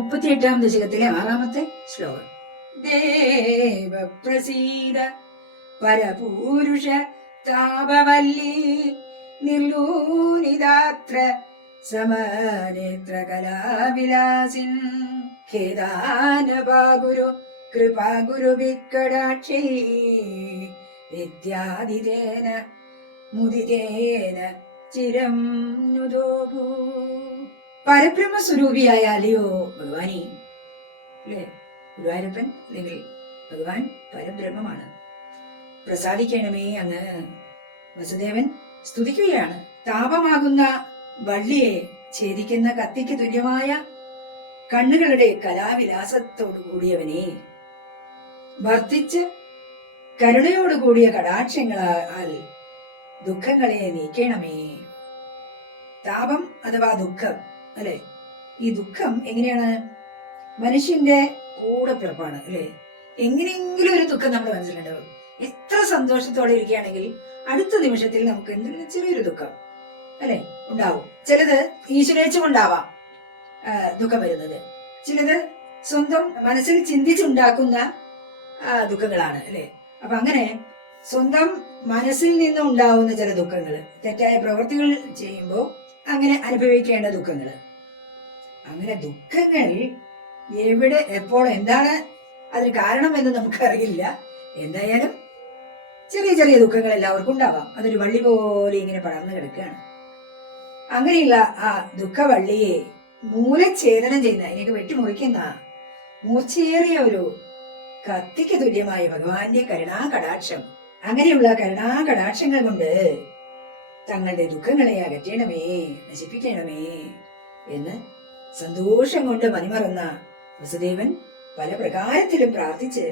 38-ാം ദശകത്തിലെ 6-ാമത്തെ ശ്ലോകം. ദേവപ്രസീദ പരപൂരുഷ താപവല്ലി നിർലൂനിതാത്ര സമനേത്ര കലാവിലാസിൻ ഖേദാനപാഗുരു കൃപാഗുരു വിക്കടാക്ഷി വിദ്യാദിതേന മുദിതേന ചിരം നുദോഭൂ. പരബ്രഹ്മസ്വരൂപിയായ അല്ലയോ ഭഗവാനി, അല്ലേ? ഗുരുവായൂരപ്പൻ അല്ലെങ്കിൽ ഭഗവാൻ പരബ്രഹ്മമാണ്. പ്രസാദിക്കണമേ അങ്ങ്. വസുദേവൻ സ്തുതിക്കുകയാണ്. താപമാകുന്ന വള്ളിയെ ഛേദിക്കുന്ന കത്തിക്ക് തുല്യമായ കണ്ണുകളുടെ കലാവിലാസത്തോടു കൂടിയവനെ, വർദ്ധിച്ച് കരുണയോടുകൂടിയ കടാക്ഷങ്ങളാൽ ദുഃഖങ്ങളെ നീക്കണമേ. താപം അഥവാ ദുഃഖം, അല്ലെ? ഈ ദുഃഖം എങ്ങനെയാണ്? മനുഷ്യന്റെ കൂടെ പിറപ്പാണ്, അല്ലെ? എങ്ങനെയെങ്കിലും ഒരു ദുഃഖം നമ്മുടെ മനസ്സിലുണ്ടാവും. എത്ര സന്തോഷത്തോടെ ഇരിക്കുകയാണെങ്കിൽ അടുത്ത നിമിഷത്തിൽ നമുക്ക് എന്തെങ്കിലും ചെറിയൊരു ദുഃഖം, അല്ലെ, ഉണ്ടാവും. ചിലത് ഈശ്വരേച്ഛ കൊണ്ടാവാം ദുഃഖം വരുന്നത്, ചിലത് സ്വന്തം മനസ്സിൽ ചിന്തിച്ചുണ്ടാക്കുന്ന ദുഃഖങ്ങളാണ്, അല്ലെ? അപ്പൊ അങ്ങനെ സ്വന്തം മനസ്സിൽ നിന്നും ഉണ്ടാവുന്ന ചില ദുഃഖങ്ങൾ, തെറ്റായ പ്രവൃത്തികൾ ചെയ്യുമ്പോൾ അങ്ങനെ അനുഭവിക്കേണ്ട ദുഃഖങ്ങൾ, അങ്ങനെ ദുഃഖങ്ങൾ എവിടെ എപ്പോൾ എന്താണ് അതിന് കാരണം എന്ന് നമുക്കറിയില്ല. എന്തായാലും ചെറിയ ചെറിയ ദുഃഖങ്ങൾ എല്ലാവർക്കും ഉണ്ടാവാം. അതൊരു വള്ളി പോലെ ഇങ്ങനെ പടർന്നു കിടക്കുകയാണ്. അങ്ങനെയുള്ള ആ ദുഃഖവള്ളിയെ മൂലഛേദനം ചെയ്യുന്ന, അതിനൊക്കെ വെട്ടിമുറിക്കുന്ന മൂർച്ചയേറിയ ഒരു കത്തിക്ക് തുല്യമായ ഭഗവാന്റെ കരുണാകടാക്ഷം, അങ്ങനെയുള്ള കരുണാകടാക്ഷങ്ങൾ കൊണ്ട് തങ്ങളുടെ ദുഃഖങ്ങളെ അകറ്റണമേ, നശിപ്പിക്കണമേ എന്ന് സന്തോഷം കൊണ്ട് മതിമറന്ന വസുദേവൻ പല പ്രകാരത്തിലും പ്രാർത്ഥിച്ച്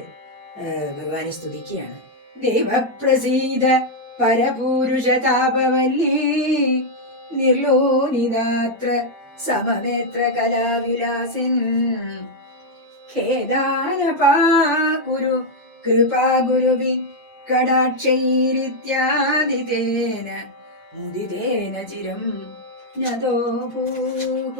ഭഗവാനെ സ്തുതിക്കുകയാണ്. ദേവപ്രസീദ പരപൂരുഷ താപവല്ലി നിർലോനിതാത്ര സമനേത്ര കലാവിലാസിൻ ഖേദാനപാകുരു കൃപാഗുരുവി കടാക്ഷൈരിത്യാദിതേന മുദിതേന ചിരം നദോ ഭൂഃ.